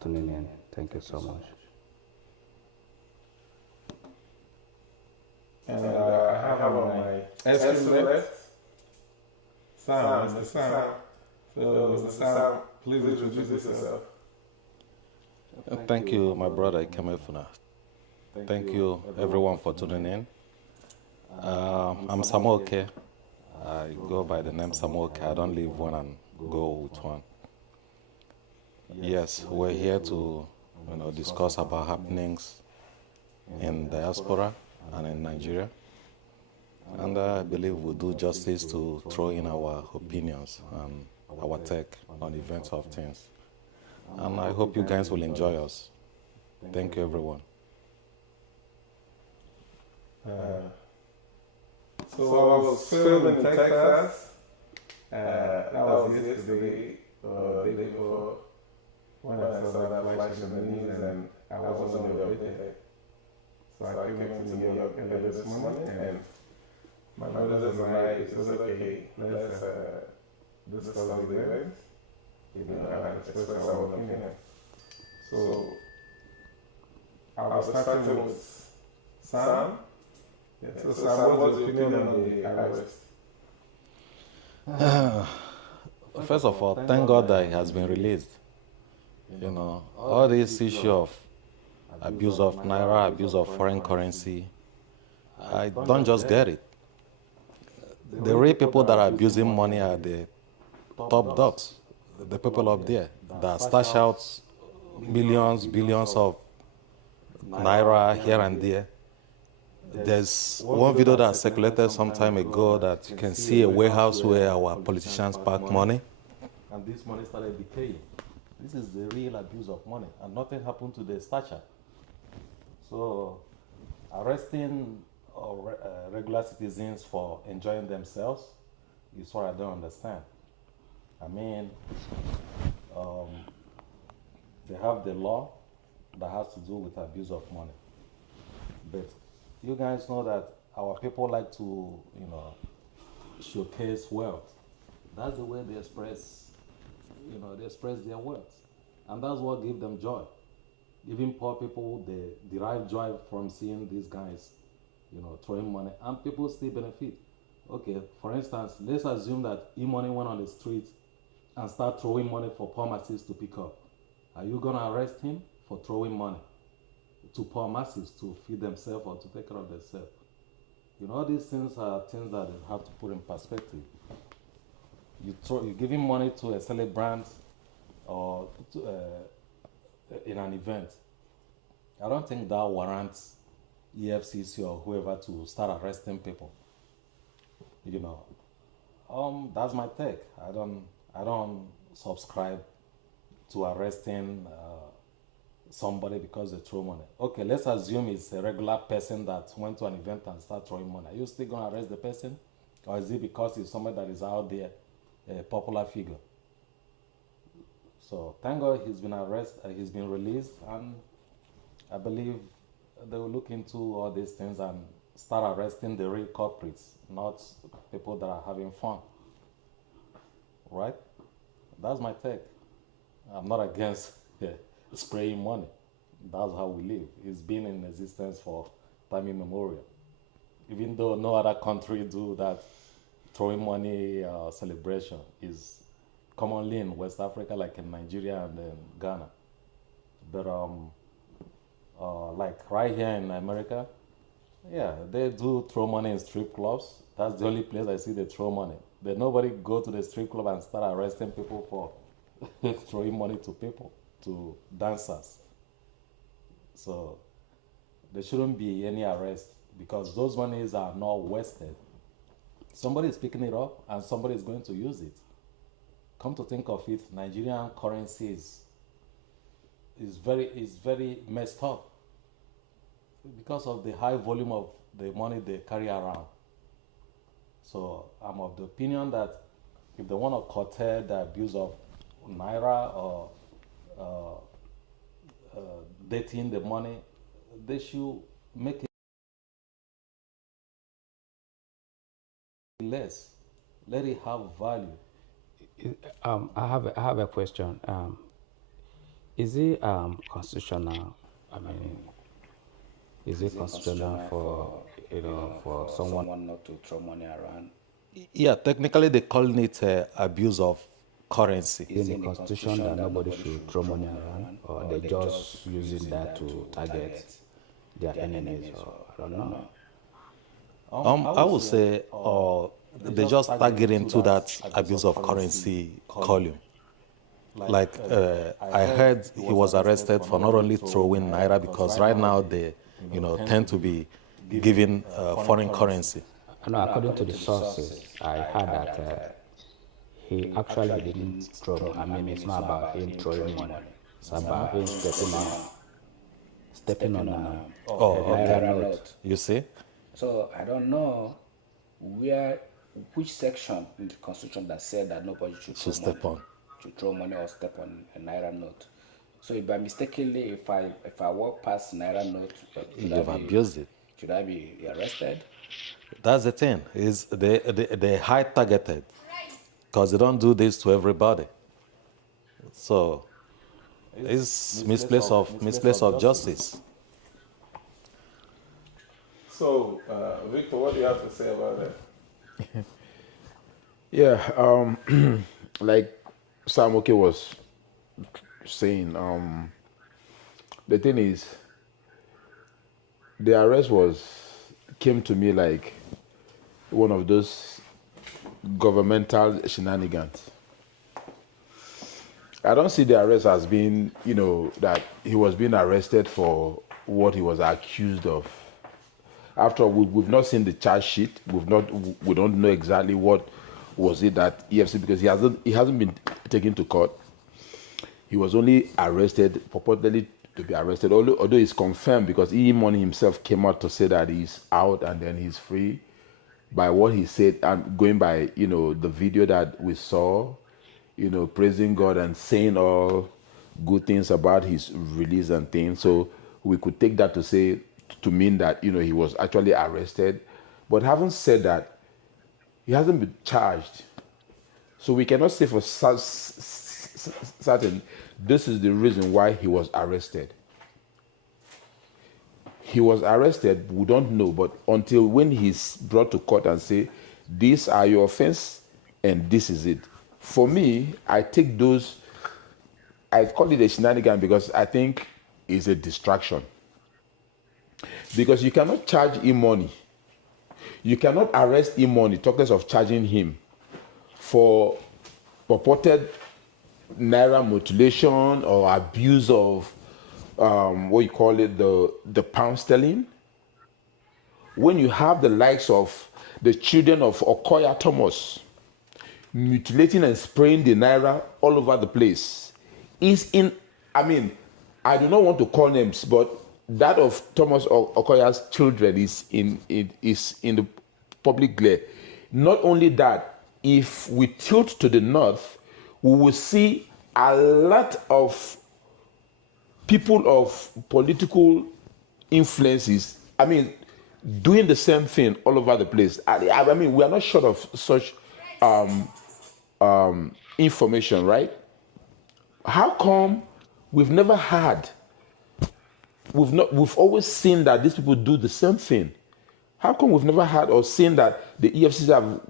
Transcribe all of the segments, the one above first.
tuning in. Thank you so much. And I have on my extreme left, Sam, Mr. Sam. So, Mr. Sam, please introduce yourself. Thank you, my brother Ikemefuna. Thank you, everyone, for tuning in. I'm Samuoke. I go by the name Samuoke. I don't leave one and go with one. Yes, we're here to discuss about happenings in Diaspora and in Nigeria. And I believe we'll do justice to throw in our opinions and our take on events of things. And I hope you guys will enjoy us. Thank you, everyone. So I was filming in Texas. That was yesterday, the day before, when I saw that flash in the news and I wasn't on the update. So I came to New York early this morning and my brothers and I said, okay, let's discuss the event, and express our opinion. So I was starting with Sam. Yeah, so Sam, what's your opinion on the arrest? First of all, thank God that it has been released. All this issue of abuse of naira, abuse of foreign currency, I don't just get it. The real people that are abusing money are the top dogs, the people up there that stash out millions, billions of naira here and there. There's one video that circulated some time ago that you can see a warehouse where our politicians park money, and this money started decaying. This is the real abuse of money, and nothing happened to the stature. So, arresting regular citizens for enjoying themselves is what I don't understand. I mean, they have the law that has to do with abuse of money. But you guys know that our people like to, showcase wealth. That's the way they express, they express their wealth. And that's what gives them joy. Even poor people, they derive joy from seeing these guys, throwing money, and people still benefit. Okay, for instance, let's assume that E-Money went on the street and start throwing money for poor masses to pick up. Are you gonna arrest him for throwing money to poor masses to feed themselves or to take care of themselves? All these things are things that you have to put in perspective. You're giving money to a celebrant or in an event. I don't think that warrants EFCC or whoever to start arresting people. That's my take. I don't subscribe to arresting somebody because they throw money. Okay, let's assume it's a regular person that went to an event and started throwing money. Are you still going to arrest the person? Or is it because it's somebody that is out there, a popular figure? So thank God he's been arrested, he's been released, and I believe they will look into all these things and start arresting the real culprits, not people that are having fun. Right? That's my take. I'm not against spraying money. That's how we live. It's been in existence for time immemorial. Even though no other country do that, throwing money celebration is commonly in West Africa, like in Nigeria and then Ghana. But like right here in America, yeah, they do throw money in strip clubs. That's the only place I see they throw money. But nobody go to the strip club and start arresting people for throwing money to people, to dancers. So there shouldn't be any arrest because those monies are not wasted. Somebody is picking it up and somebody is going to use it. Come to think of it, Nigerian currency is very messed up because of the high volume of the money they carry around. So I'm of the opinion that if they want to curtail the abuse of naira or dating the money, they should make it less. Let it have value. I have a question. Is it constitutional? I mean, is it constitutional for for someone not to throw money around? Yeah, technically they call it abuse of currency. Is it in the constitution that nobody should throw money around, or they just using that to target their enemies, or I don't know. I would say they just target into that abuse of currency column. Like I heard he was arrested for not only throwing naira, because right now they, tend to be giving foreign currency. I know according to the sources, I heard that he actually didn't throw. I mean, it's not about him throwing money. It's about him stepping on Oh, a okay. naira note. You see? So I don't know which section in the constitution that said that nobody should To step on. throw money or step on a naira note. So if by mistakenly, if I walk past naira note, You've abused it. should I be arrested? That's the thing. Is they high targeted, because they don't do this to everybody. So it's misplace of justice. So, Victor, what do you have to say about that? Yeah, like Samuke was saying, the thing is, the arrest came to me like one of those governmental shenanigans. I don't see the arrest as being, that he was being arrested for what he was accused of. After all, we've not seen the charge sheet. We don't know exactly what was it that EFC, because he hasn't been taken to court. He was only arrested, purportedly to be arrested, although it's confirmed because Imoni himself came out to say that he's out and then he's free. By what he said, and going by the video that we saw, praising God and saying all good things about his release and things. So we could take that to mean that he was actually arrested. But having said that, he hasn't been charged. So we cannot say for certain this is the reason why he was arrested. He was arrested, we don't know, but until when he's brought to court and say, these are your offense and this is it. For me, I take those, I call it a shenanigan because I think it's a distraction. Because you cannot charge him money. You cannot arrest him money, talk less of charging him for purported naira mutilation or abuse of the pound sterling. When you have the likes of the children of Okoya Thomas mutilating and spraying the naira all over the place, I do not want to call names, but that of Thomas Okoya's children is in the public glare. Not only that, if we tilt to the north, we will see a lot of people of political influences, doing the same thing all over the place. We are not short of such information, right? How come we've never had, we've always seen that these people do the same thing? How come we've never had or seen that the EFCs have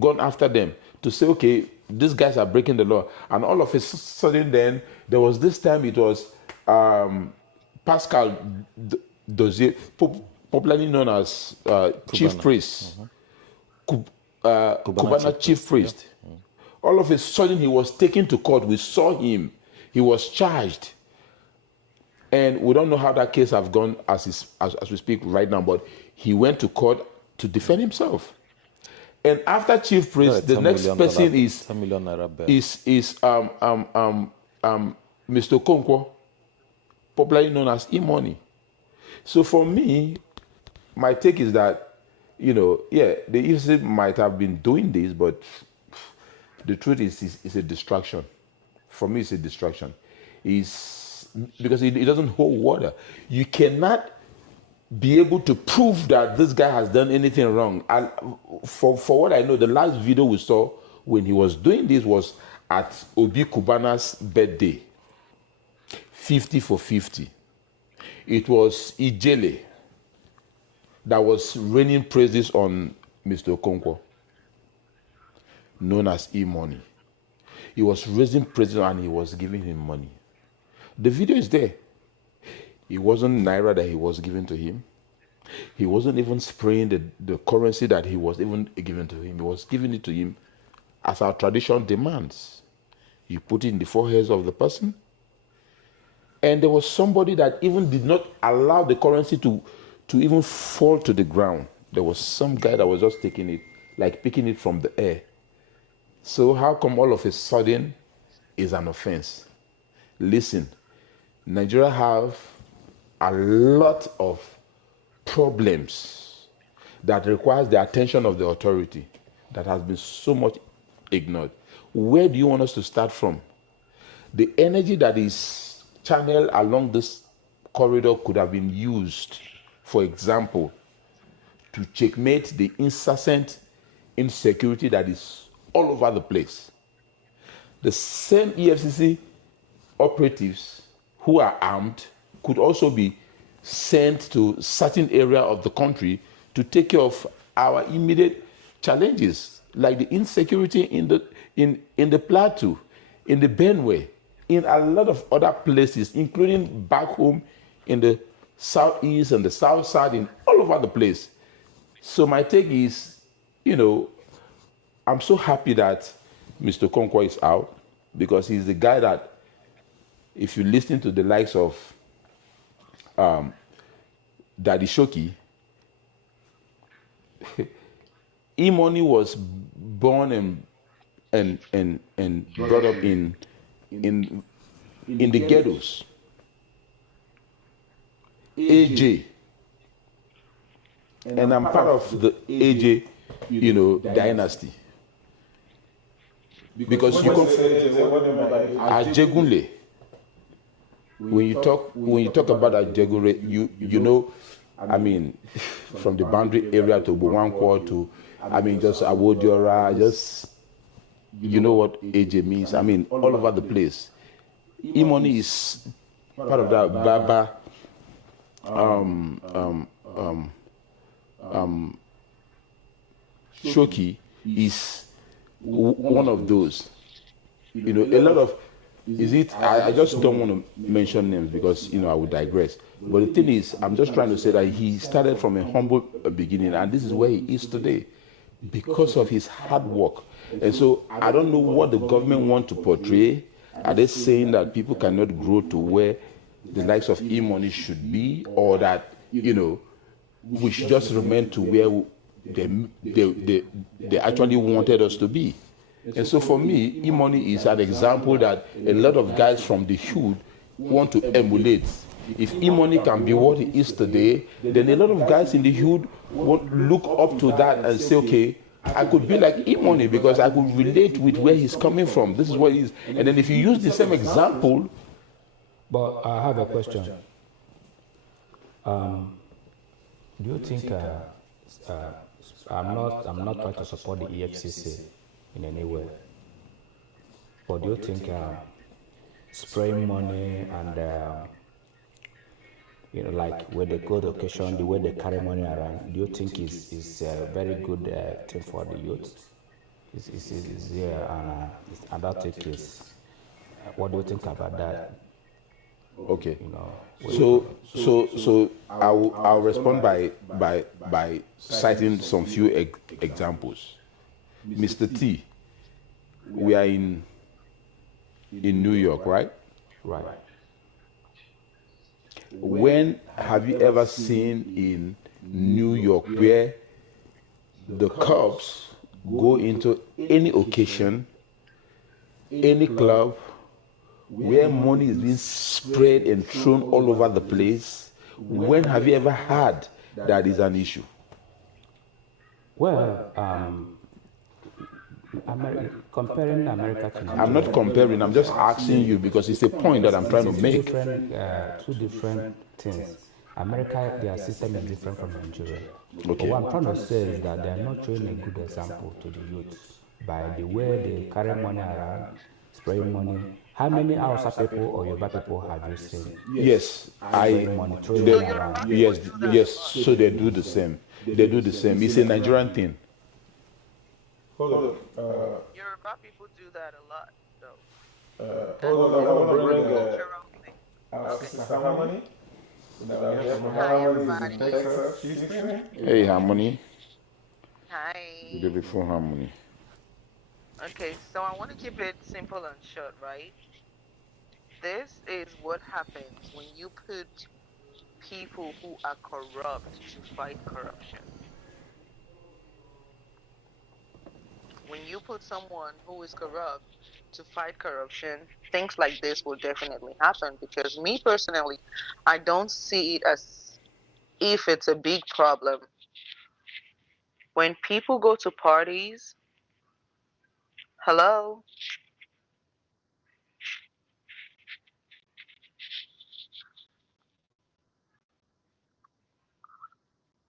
gone after them to say, okay, these guys are breaking the law? And all of a sudden then, there was this time it was Pascal Dozier, popularly known as Chief Priest, Cubana Chief Priest. Yeah. All of a sudden he was taken to court. We saw him. He was charged. And we don't know how that case has gone as we speak right now, but he went to court to defend himself. And after Chief Priest, the next person is Mr. Konkwo, popularly known as E-Money. So for me, my take is that, the EFCC might have been doing this, but the truth is it's a distraction. For me, it's a distraction. Because it doesn't hold water. You cannot be able to prove that this guy has done anything wrong. And for what I know, the last video we saw when he was doing this was at Obi Kubana's birthday. 50 for 50. It was Ijele that was raining praises on Mr. Okonkwo, known as E-Money. He was raising praises and he was giving him money. The video is there. It wasn't Naira that he was giving to him. He wasn't even spraying the currency that he was even giving to him. He was giving it to him as our tradition demands. You put it in the foreheads of the person. And there was somebody that even did not allow the currency to even fall to the ground. There was some guy that was just taking it, like picking it from the air. So how come all of a sudden is an offense? Listen, Nigeria have a lot of problems that requires the attention of the authority that has been so much ignored. Where do you want us to start from? The energy that is channeled along this corridor could have been used, for example, to checkmate the incessant insecurity that is all over the place. The same EFCC operatives who are armed could also be sent to certain area of the country to take care of our immediate challenges, like the insecurity in the Plateau, in the Benue, in a lot of other places, including back home in the southeast and the south side, in all over the place. So my take is, I'm so happy that Mr. Okonkwo is out, because he's the guy that, if you listen to the likes of Daddy Shoki, E-Money was born and brought up in the ghettos. AJ, and I'm part of the AJ, dynasty, because you come Ajegunle. When you talk about Ajegunle, from the boundary area to Buwankwo to, just Awodiora, just, you know what AJ means. All over the place. E-Money is part of that Baba Shoki is one of those. A lot of, I just don't want to mention names because, I would digress. But the thing is, I'm just trying to say that he started from a humble beginning, and this is where he is today because of his hard work. And so I don't know what the government want to portray. Are they saying that people cannot grow to where the likes of E-Money should be, or that, we should just remain to where they actually wanted us to be? And so for me, E-Money is an example that a lot of guys from the hood want to emulate. If E-Money can be what he is today, then a lot of guys in the hood would look up to that and say, okay, I could be like E-Money because I could relate with where he's coming from. This is what he is. And then if you use the same example. But I have a question. Do you think I'm not trying to support the EFCC in any way, but do you think spraying money and like when they go to occasion, the way they carry money around, do you think is a very good thing for the youth? Is there another take is what do you think about that? Okay. So I'll respond by citing some few examples. Mr. T, we are in New York, right? Right. When have you ever seen in New York where the cops go into any occasion, any club, where money is being spread and thrown all over the place? When have you ever had that is an issue? Well, comparing America to Nigeria. I'm not comparing, I'm just asking you because it's a point that I'm trying to make. Two different things. America, their system is different from Nigeria. Okay. But what I'm trying to say is that they are not showing a good example to the youth by the way they carry money around, spraying money, How many Hausa people or Yoruba people have you seen Yes, spraying money, throwing they, it So Yoruba around? people yes, do that yes. a lot. So they do the same. They do the same. It's a Nigerian thing. Hold on. Yoruba people do that a lot, though. Hold on. I want to bring Cultural thing. our Okay. sister Harmony. That we have from Hi, Harmony is in everybody. Texas. She's listening. Hey, Harmony. Hi. Beautiful Harmony. Okay, so I want to keep it simple and short, right? This is what happens when you put people who are corrupt to fight corruption. When you put someone who is corrupt to fight corruption, things like this will definitely happen because me personally, I don't see it as if it's a big problem. When people go to parties, hello,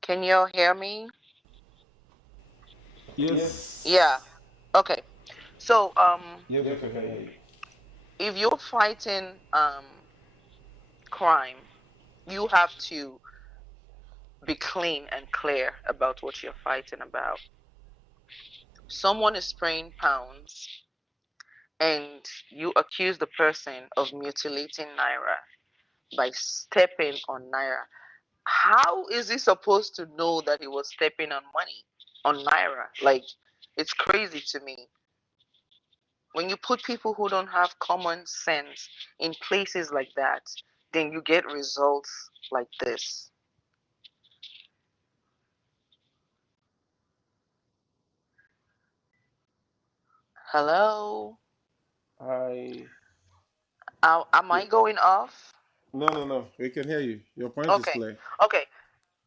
can y'all hear me? Yes. Yeah. Okay. So Yes, we can hear you. if you're fighting crime, you have to be clean and clear about what you're fighting about. Someone is spraying pounds and you accuse the person of mutilating naira by stepping on naira. How is he supposed to know that he was stepping on money, on naira? Like, it's crazy to me. When you put people who don't have common sense in places like that, then you get results like this. Hello? I. Am I going off? No. We can hear you. Your point is Okay. clear. Okay.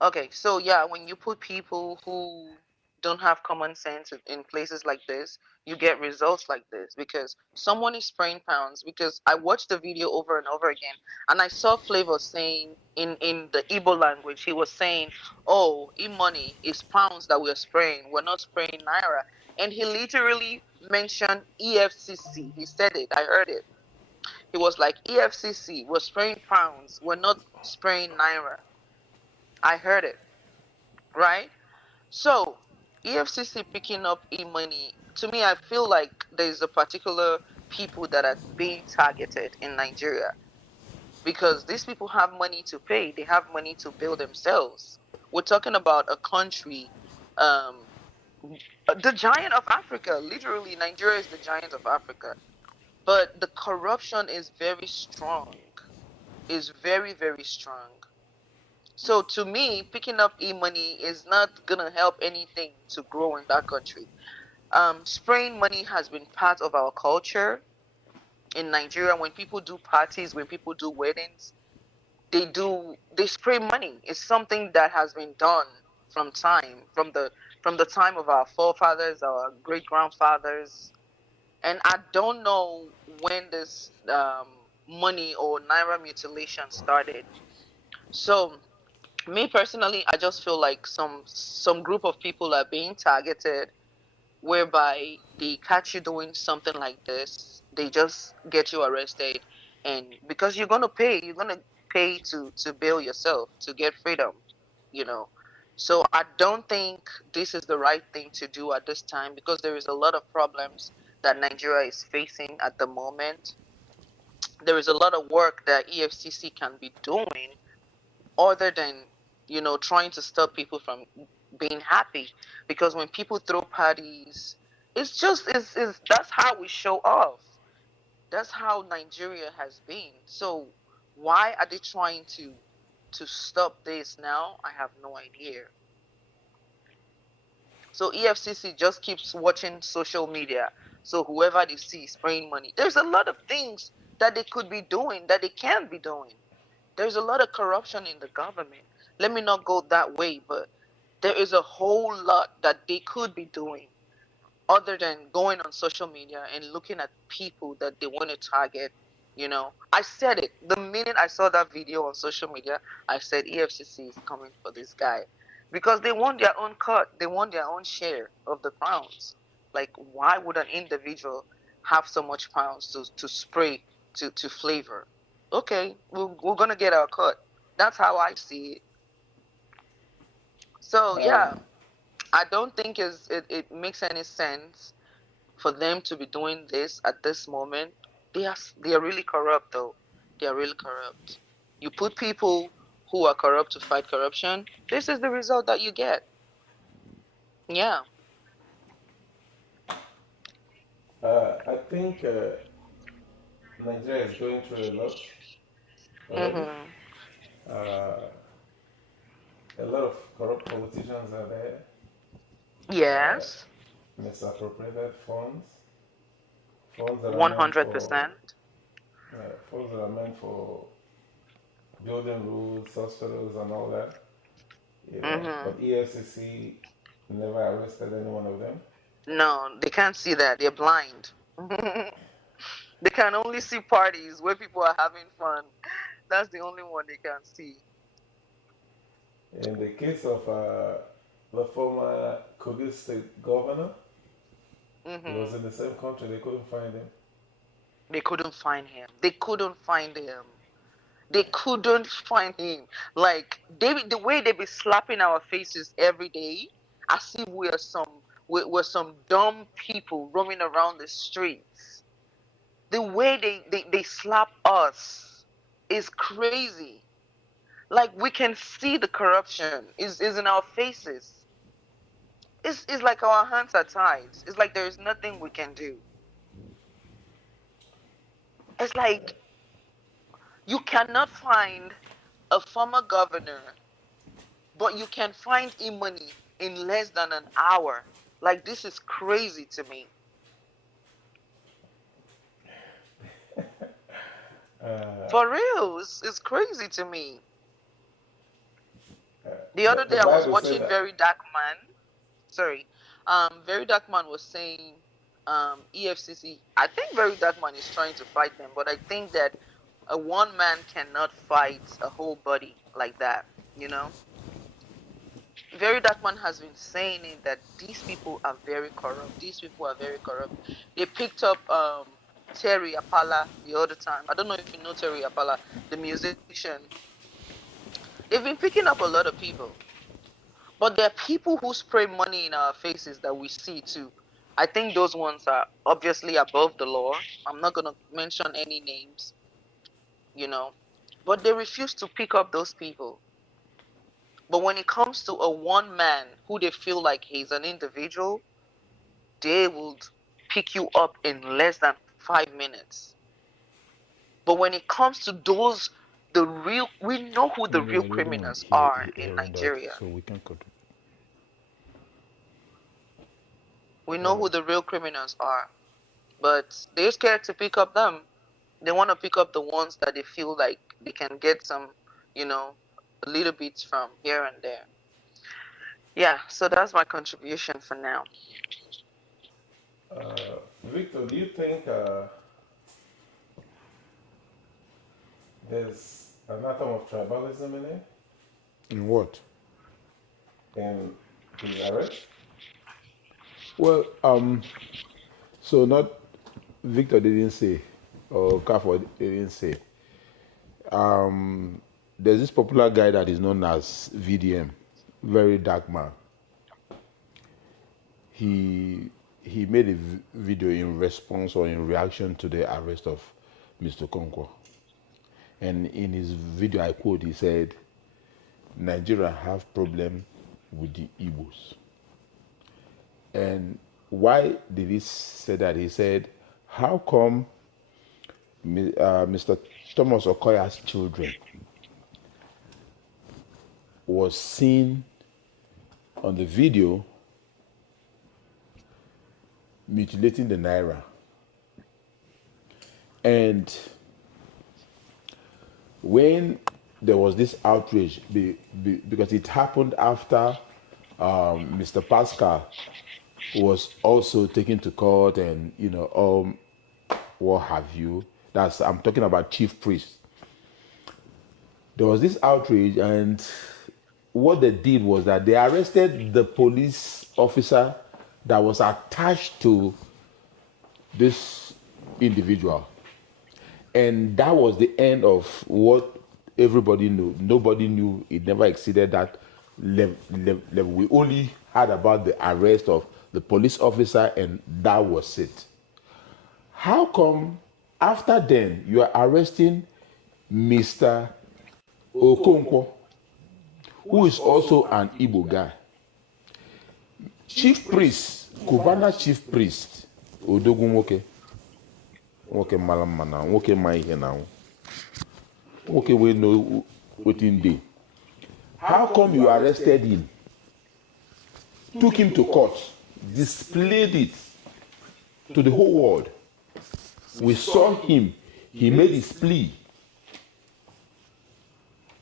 Okay, so yeah, when you put people who don't have common sense in places like this, you get results like this because someone is spraying pounds. Because I watched the video over and over again, and I saw Flavor saying in the Igbo language, he was saying, "Oh, e-money is pounds that we're spraying. We're not spraying naira." And he literally mentioned EFCC. He said it. I heard it. He was like, "EFCC, we're spraying pounds. We're not spraying naira." I heard it, right? So, EFCC picking up e-money, to me, I feel like there's a particular people that are being targeted in Nigeria because these people have money to pay. They have money to build themselves. We're talking about a country, um, the giant of Africa. Literally, Nigeria is the giant of Africa. But the corruption is very strong. Is very, very strong. So to me, picking up e-money is not gonna help anything to grow in that country. Spraying money has been part of our culture in Nigeria. When people do parties, when people do weddings, they spray money. It's something that has been done from the time of our forefathers, our great grandfathers, and I don't know when this money or naira mutilation started. So me personally, I just feel like some group of people are being targeted whereby they catch you doing something like this, they just get you arrested, and because you're gonna pay to bail yourself to get freedom, you know. So I don't think this is the right thing to do at this time because there is a lot of problems that Nigeria is facing at the moment. There is a lot of work that EFCC can be doing other than trying to stop people from being happy because when people throw parties it's just is that's how we show off. That's how Nigeria has been. So why are they trying to stop this now? I have no idea. So EFCC just keeps watching social media, so whoever they see spraying money, there's a lot of things that they could be doing that they can't be doing. There's a lot of corruption in the government. Let me not go that way, but there is a whole lot that they could be doing other than going on social media and looking at people that they want to target. I said it the minute I saw that video on social media. I said EFCC is coming for this guy because they want their own cut, they want their own share of the pounds. Like, why would an individual have so much pounds to spray to flavor. Okay, we're gonna get our cut. That's how I see it. So yeah, I don't think it makes any sense for them to be doing this at this moment. They are really corrupt though. They are really corrupt. You put people who are corrupt to fight corruption. This is the result that you get. Yeah. I think Nigeria is going through a lot already. Mhm. Uh, a lot of corrupt politicians are there, Yes. misappropriated funds, funds that are One meant hundred for percent. funds that are meant for building roads, hospitals, and all that. Mhm. But EFCC never arrested any one of them. No, they can't see that. They're blind. They can only see parties where people are having fun. That's the only one they can see. In the case of the former Kogi State governor, he was Mhm. in the same country. They couldn't find him. They couldn't find him. They couldn't find him. They couldn't find him. Like the way they be slapping our faces every day, as if we're some dumb people roaming around the streets. The way they slap us is crazy. Like we can see the corruption is in our faces. It's like our hands are tied. It's like there is nothing we can do. It's like you cannot find a former governor, but you can find money in less than an hour. Like this is crazy to me. Uh, For real, it's crazy to me. The other the day I was Bible said watching that Very Dark Man. Sorry, Very Dark Man was saying, EFCC. I think Very Dark Man is trying to fight them, but I think that a one man cannot fight a whole body like that. You know, Very Dark Man has been saying it that these people are very corrupt. These people are very corrupt. They picked up Terry Apala the other time. I don't know if you know Terry Apala, the musician. They've been picking up a lot of people. But there are people who spray money in our faces that we see too. I think those ones are obviously above the law. I'm not going to mention any names, you know, but they refuse to pick up those people. But when it comes to a one man who they feel like he's an individual, they will pick you up in less than 5 minutes. But when it comes to those, we know who the Maybe real I didn't want criminals are in hearing that, Nigeria. so we can cut. We know who the real criminals are. But they're scared to pick up them. They want to pick up the ones that they feel like they can get some, you know, a little bit from here and there. Yeah, so that's my contribution for now. Victor, do you think there's an atom of tribalism in it, In what? in his arrest? Well, so not Victor didn't say, or Kafo didn't say. There's this popular guy that is known as VDM, very dark man. He made a video in response or in reaction to the arrest of Mr. Konkwo. And in his video, I quote, he said, Nigeria have problem with the Igbos. And why did he say that? He said, how come Mr. Thomas Okoya's children was seen on the video mutilating the Naira? And when there was this outrage, because it happened after Mr. Pascal was also taken to court and, what have you. I'm talking about chief priest. There was this outrage, and what they did was that they arrested the police officer that was attached to this individual. And that was the end of what everybody knew. Nobody knew. It never exceeded that level. We only heard about the arrest of the police officer, and that was it. How come after then you are arresting Mr. Okonkwo, who is also an Igbo guy? Chief priest, Kubana chief priest, Odogwu nwoke, nwoke mara mma na nwoke ma ihe na nwoke wey know wetin dey. How come you arrested him, took him to court, displayed it to the whole world? We saw him, he made his plea,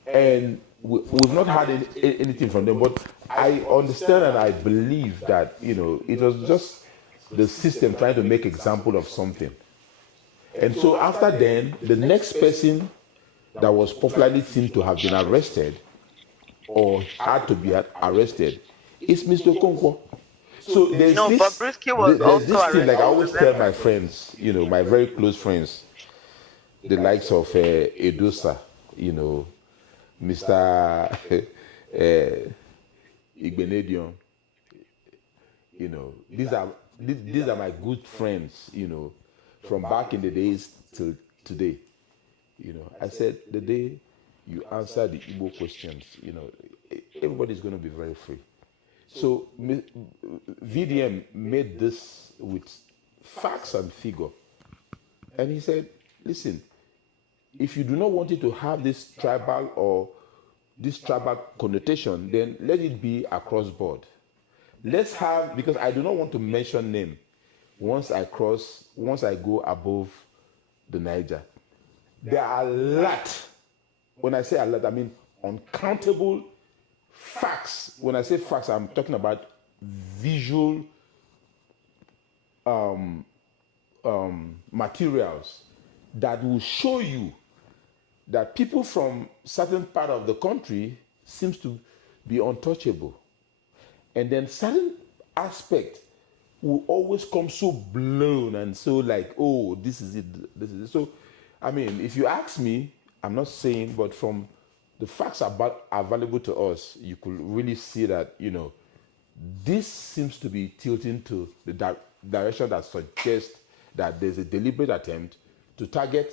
and we've not had anything from them. But I understand and I believe that, you know, it was just the system trying to make example of something. And so after then, the next person that was popularly seen to have been arrested or had to be arrested is Mr. Okonkwo. So there's No, this, Bobrisky was there's also this thing, like I always arrested. tell my friends, you know, my very close friends, the likes of Edosa, you know, Mr. Igbenedion, you know, these are my good friends, you know, from back in the days till today. You know, I said the day you answer the Igbo questions, you know, everybody's going to be very free. So VDM made this with facts and figure. And he said, listen, if you do not want it to have this tribal or this tribal connotation, then let it be across board. Let's have, because I do not want to mention name once I go above the Niger. There are a lot. When I say a lot, I mean uncountable facts. When I say facts, I'm talking about visual materials that will show you that people from certain part of the country seems to be untouchable. And then certain aspect will always come so blown and so like, oh, this is it, this is it. So, I mean, if you ask me, I'm not saying, but from the facts available to us, you could really see that, you know, this seems to be tilting to the direction that suggests that there's a deliberate attempt to target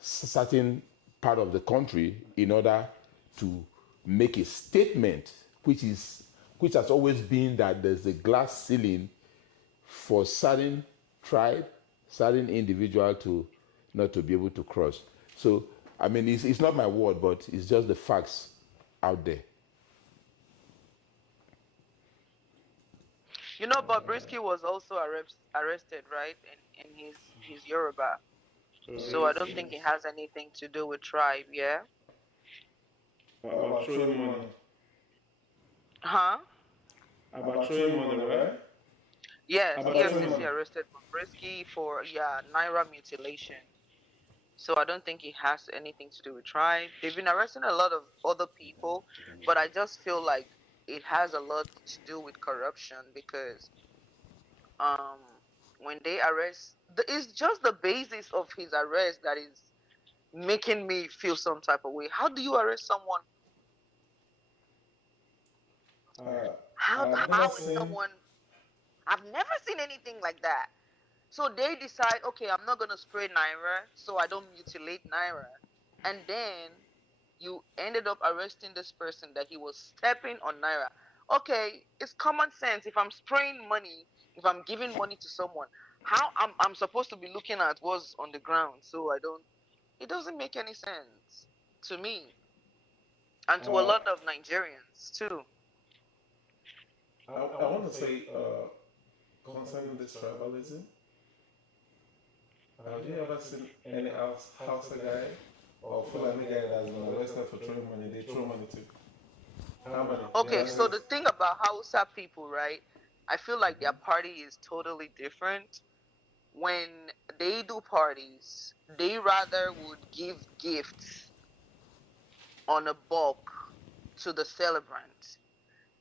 certain part of the country in order to make a statement, which has always been that there's a glass ceiling for certain tribe, certain individual to not to be able to cross. So, I mean, it's not my word, but it's just the facts out there. You know, Bobrisky was also arrested, right? In his Yoruba. So I don't think it has anything to do with tribe, yeah? About throwing money. Huh? About throwing money, right? Yes, About throwing EFCC money. arrested Bobrisky for, yeah, Naira mutilation. So I don't think it has anything to do with tribe. They've been arresting a lot of other people, but I just feel like it has a lot to do with corruption because um when they arrest, it's just the basis of his arrest that is making me feel some type of way. How do you arrest someone? I've never How is seen. someone? I've never seen anything like that. So they decide, okay, I'm not gonna spray Naira, so I don't mutilate Naira, and then you ended up arresting this person that he was stepping on Naira. Okay, it's common sense. If I'm spraying money, if I'm giving money to someone, how I'm supposed to be looking at what's on the ground. So I don't. It doesn't make any sense to me, and to a Uh, lot of Nigerians too. I want to say concerning this tribalism. Have you ever seen any Hausa guy or Fulani guy that's been arrested for throwing money? They throw money too. How many? The Okay, answer so is the thing about Hausa people, right? I feel like their party is totally different. When they do parties, they rather would give gifts on a bulk to the celebrant.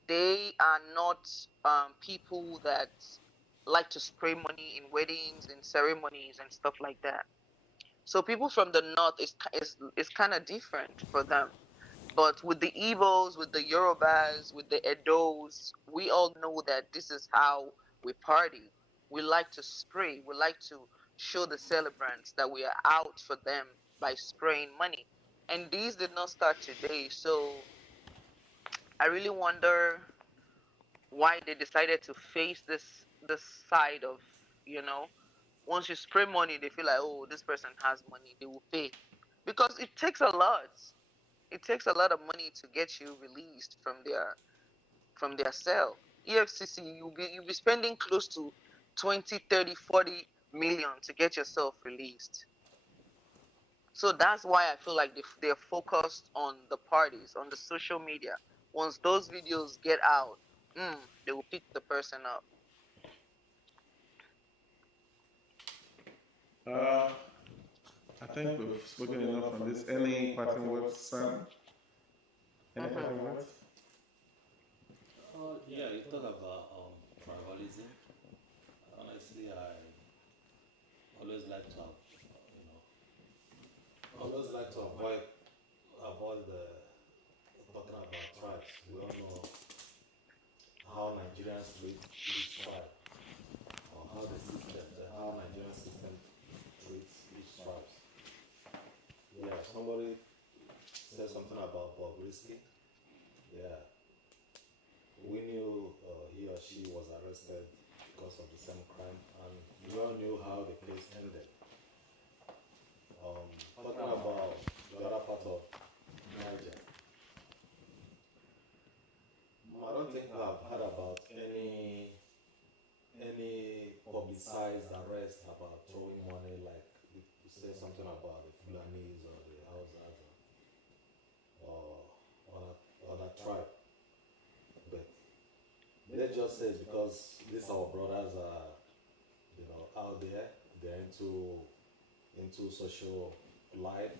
They are not people that like to spray money in weddings and ceremonies and stuff like that. So people from the north is kind of different for them. But with the Igbos, with the Yorubas, with the Edos, we all know that this is how we party. We like to spray. We like to show the celebrants that we are out for them by spraying money. And these did not start today. So I really wonder why they decided to face this side of, you know, once you spray money, they feel like, oh, this person has money, they will pay. Because it takes a lot. It takes a lot of money to get you released from their cell. EFCC, you'll be spending close to 20, 30, 40 million to get yourself released. So that's why I feel like they're focused on the parties, on the social media. Once those videos get out, they will pick the person up. Uh, I think we've spoken enough on this. Any parting words, Sam? Any parting words? Yeah, you talk about tribalism. Honestly, I always like to have, you know, always like to avoid the talking about tribes. We don't know how Nigerians treat each tribe, or how Nigerian system treats each tribes. Yeah, somebody said something about Bob Risky. Yeah, we knew he or she was arrested because of the same crime, and we all knew how the case ended. Talking about the other part of Niger, I don't think I've heard about any publicized arrest about throwing money, like you say something about the Fulanis or the Hausas or other tribe. But let's just say it's because these our brothers are, out there, they're into social life.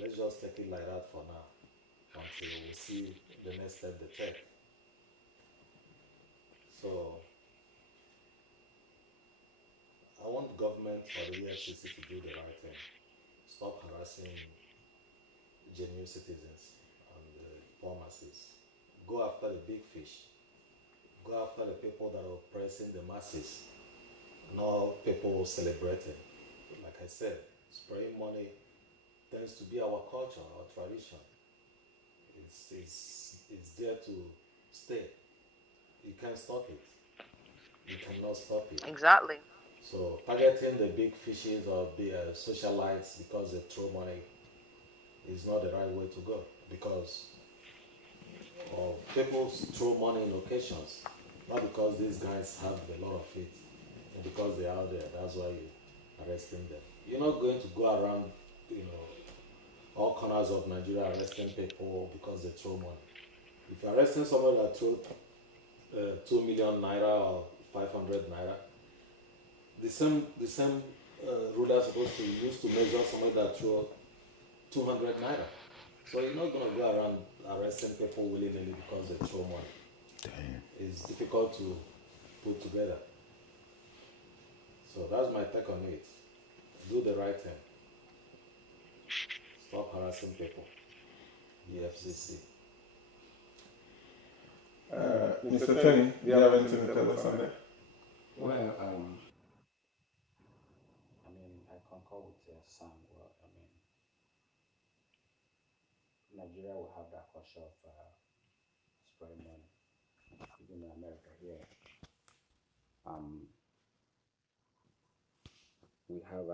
Let's just take it like that for now until we see the next step they take. So I want government or the EFCC to do the right thing. Stop harassing genuine citizens and the poor masses. Go after the big fish. Go after the people that are oppressing the masses, not people celebrating. Like I said, spraying money tends to be our culture, our tradition. It's there to stay. You can't stop it. You cannot stop it. Exactly. So targeting the big fishes or the socialites because they throw money is not the right way to go, because people throw money in locations, not because these guys have a lot of it, and because they're out there. That's why you're arresting them. You're not going to go around, you know, all corners of Nigeria arresting people because they throw money. If you're arresting somebody that throw 2 million naira or 500 naira, the same ruler is supposed to use to measure somebody that throw 200 naira. So you're not going to go around arresting people willy-nilly because they throw money. Damn. It's difficult to put together. So that's my take on it. Do the right thing. Stop harassing people. EFCC. Mr. Tony, do you have anything to tell us on that? Well, I mean, I concur with Sam. Well, I mean, Nigeria will have that culture of spraying money. Even in America here, um, we have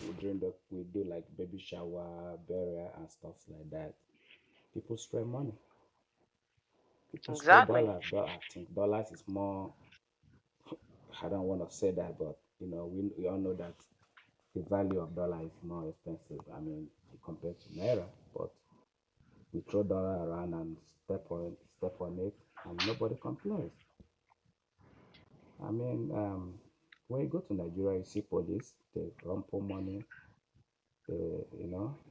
we do like baby shower, burial, and stuff like that. People spray money. People spray Exactly. dollars. I think dollars is more. I don't want to say that, but we all know that the value of dollar is more expensive. I mean, compared to naira, but we throw dollar around and step on it, and nobody complains. I mean, when you go to Nigeria, you see police, they rumple money. The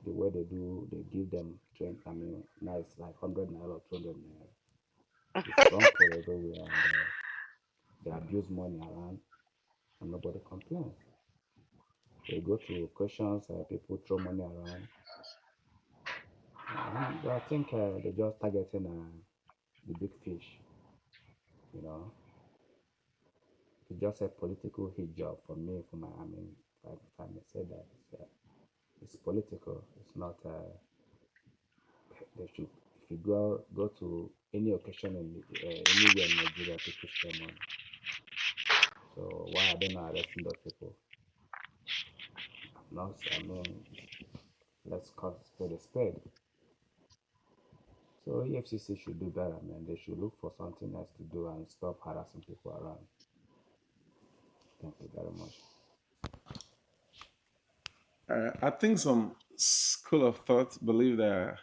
way they do, they give them 20. I mean, now it's like 100 naira or 200 naira. It's rumple everywhere, and they abuse money around, and nobody complains. They go to questions, people throw money around. But I think they're just targeting the big fish, you know. It's just a political hit job for me, for my, I mean, if I may say that, it's political. It's not, they should, if you go to any occasion in anywhere in Nigeria, people share money. So why are they not arresting those people? Not, I mean, let's call a spade a spade. So EFCC should do better, man. They should look for something else to do and stop harassing people around. Thank you very much. I think some school of thought believe that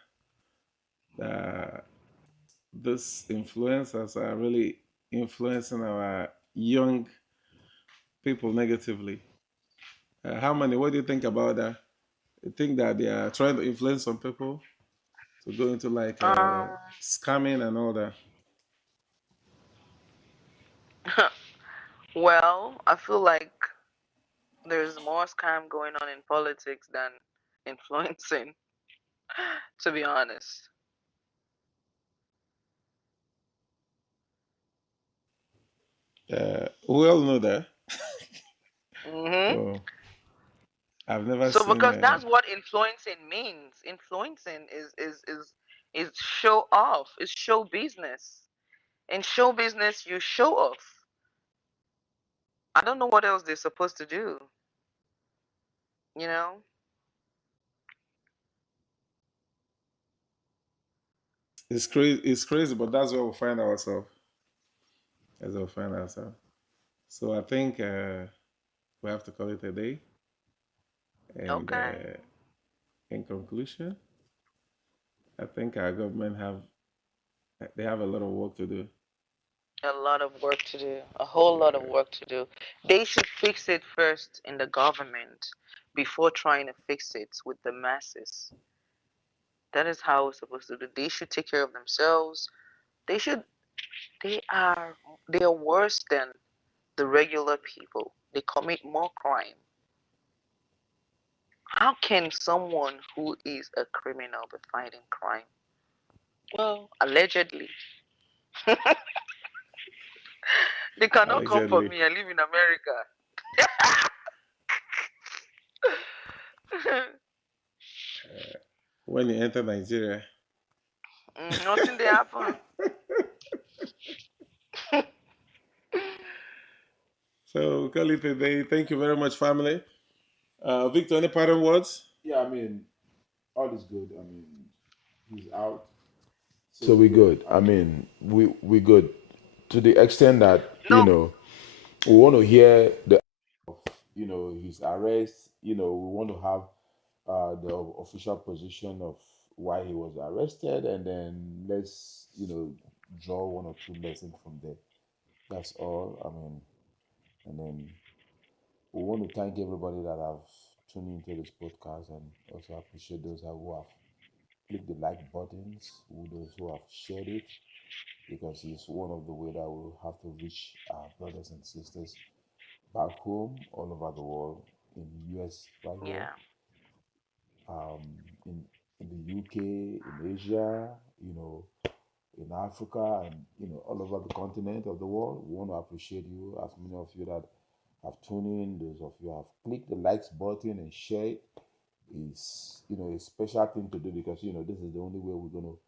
these influencers are really influencing our young people negatively. How many? What do you think about that? You think that they are trying to influence some people to go into like Um, scamming and all that? well, I feel like there's more scam going on in politics than influencing, to be honest. We all know that. Hmm. Oh, I've never So seen. because that's what influencing means. Influencing is show off. It's show business. In show business, you show off. I don't know what else they're supposed to do. You know? It's crazy. It's crazy, but that's where we find ourselves. As we find ourselves. So I think we have to call it a day. And Okay. in conclusion, I think our government have a lot of work to do. A lot of work to do. A whole lot of work to do. They should fix it first in the government before trying to fix it with the masses. That is how it's supposed to do. They should take care of themselves. They should they are they are worse than the regular people. They commit more crime. How can someone who is a criminal be fighting crime? Well, allegedly. They cannot come for Allegedly, me. I live in America. when you enter Nigeria. Nothing they happen. So call it a day. Thank you very much, family. Victor, any parting words? Yeah, I mean, all is good. I mean, he's out. So we good. I mean, we good to the extent that No, we want to hear the his arrest. We want to have the official position of why he was arrested, and then let's draw one or two lessons from there. That's all. I mean, and then we want to thank everybody that have tuned into this podcast, and also appreciate those who have clicked the like buttons, those who have shared it, because it's one of the way that we'll have to reach our brothers and sisters back home, all over the world, in the US right here, yeah, in the UK, in Asia, in Africa, and all over the continent of the world. We want to appreciate you, as many of you that have tuned in, those of you have clicked the likes button and share it. Is a special thing to do, because this is the only way we're going to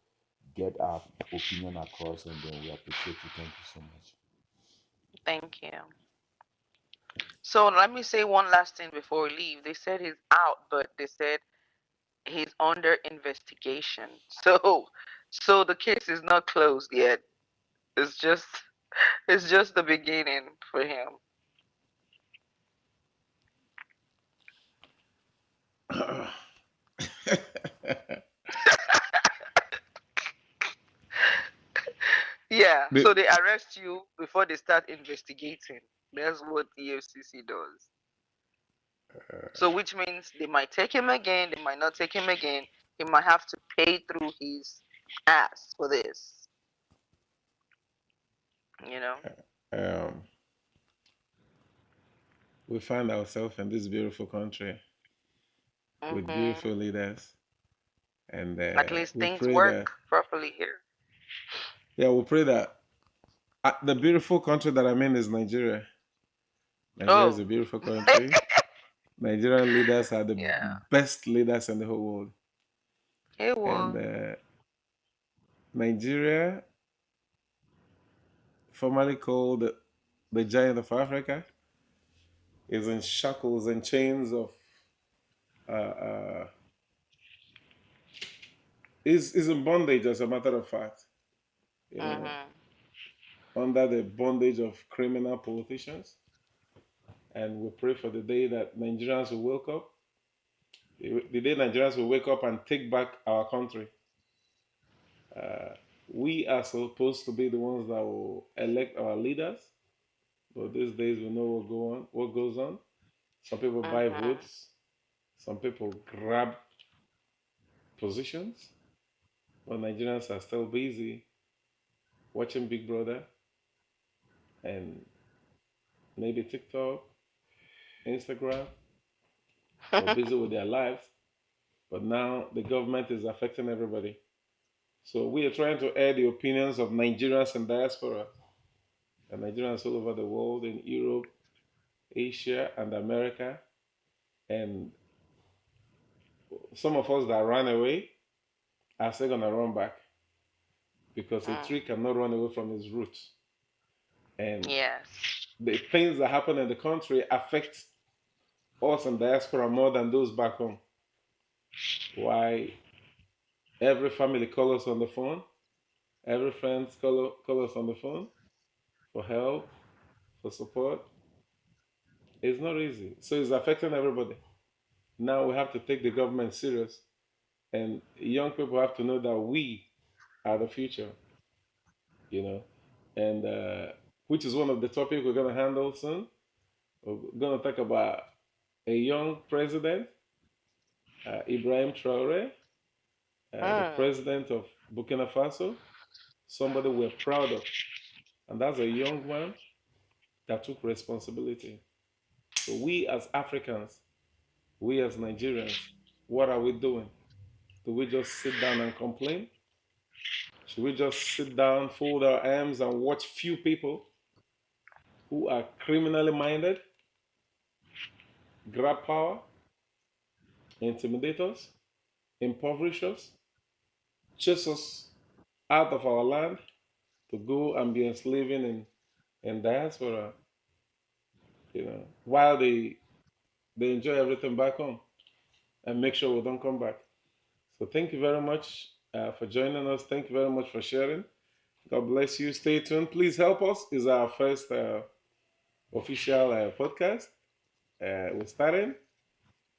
get our opinion across, and then we appreciate you. Thank you so much. thank you. So let me say one last thing before we leave. They said he's out, but they said he's under investigation. So the case is not closed yet. It's just it's just the beginning for him. Yeah, The- so they arrest you before they start investigating. That's what EFCC does. So which means they might take him again, they might not take him again. He might have to pay through his ass for this. You know? um, we find ourselves in this beautiful country with Mm-hmm. beautiful leaders, and At least we things pray that, work properly here. yeah, we pray that the beautiful country that I'm in is Nigeria. Nigeria is Oh, a beautiful country. Nigerian leaders are the yeah. best leaders in the whole world, It and was. Nigeria, formerly called the giant of Africa, is in shackles and chains of uh, is in bondage, as a matter of fact, you know, Mm-hmm. under the bondage of criminal politicians. And we pray for the day that Nigerians will wake up, the day Nigerians will wake up and take back our country. Uh, we are supposed to be the ones that will elect our leaders, but these days we know what goes on. Some people buy Mm-hmm. votes, some people grab positions, but Nigerians are still busy watching Big Brother and maybe TikTok, Instagram, or busy with their lives. But now the government is affecting everybody. So we are trying to air the opinions of Nigerians and diaspora, and Nigerians all over the world, in Europe, Asia, and America. And some of us that ran away are still gonna run back, because a Mm. tree cannot run away from its roots. And Yes. the things that happen in the country affect us in diaspora more than those back home. Why every family calls us on the phone, every friend call us on the phone for help, for support. It's not easy. So it's affecting everybody. Now we have to take the government serious, and young people have to know that we are the future, you know, and which is one of the topics we're going to handle soon. We're going to talk about a young president, Ibrahim Traore, the Mm. president of Burkina Faso, somebody we're proud of. And that's a young man that took responsibility. So we as Africans, we as Nigerians, what are we doing? Do we just sit down and complain? Should we just sit down, fold our arms, and watch few people who are criminally minded grab power, intimidate us, impoverish us, chase us out of our land to go and be enslaving in diaspora, while they enjoy everything back home, and make sure we don't come back. So thank you very much for joining us. Thank you very much for sharing. God bless you. Stay tuned. Please help us. Is our first official podcast. We're starting.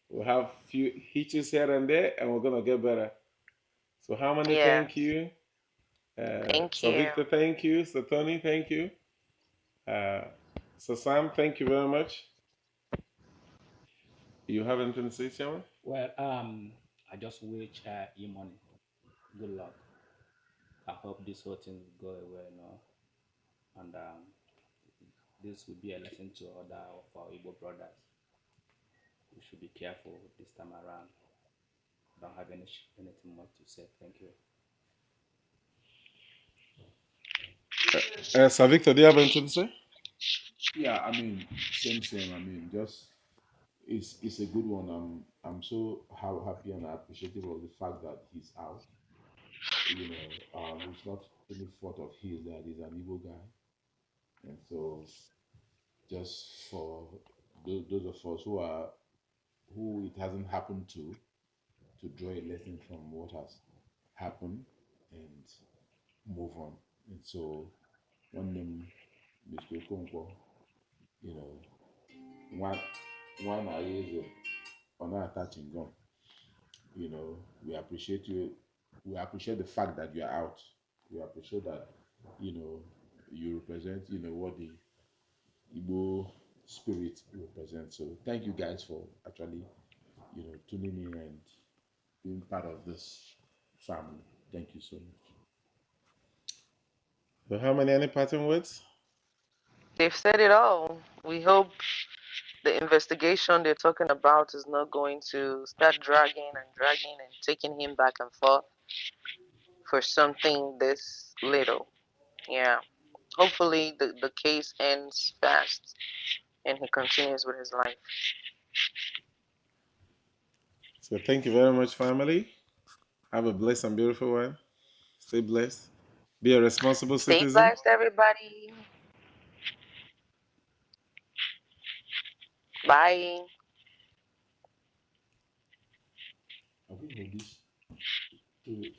We'll have few hitches here and there, and we're gonna get better. So Harmony, thank Yes. you. Thank So you. Victor, thank you. So Tony, thank you. Uh, so Sam, thank you very much. You have anything to say, Chairman? Well, I just wish you money good luck. I hope this whole thing will go away, and this will be a lesson to other of our Igbo brothers. We should be careful this time around. Don't have anything more to say. Thank you. So Victor, do you have anything to say? Yeah, I mean, same. I mean, just it's a good one. I'm so happy and appreciative of the fact that he's out. It's not any fault of his that he's an evil guy, and so just for those of us who it hasn't happened to draw a lesson from what has happened and move on. And so one name, Mr. Okonkwo, you know, one one is on our attaching gun. We appreciate you. We appreciate the fact that you are out. We appreciate that, you know, you represent, what the Igbo spirit represents. So thank you guys for actually, tuning in and being part of this family. Thank you so much. So how many parting words? They've said it all. We hope the investigation they're talking about is not going to start dragging and taking him back and forth for something this little. Yeah. Hopefully the case ends fast and he continues with his life. So thank you very much, family. Have a blessed and beautiful one. Stay blessed. Be a responsible Stay citizen. blessed, everybody. Bye. Have we hold this to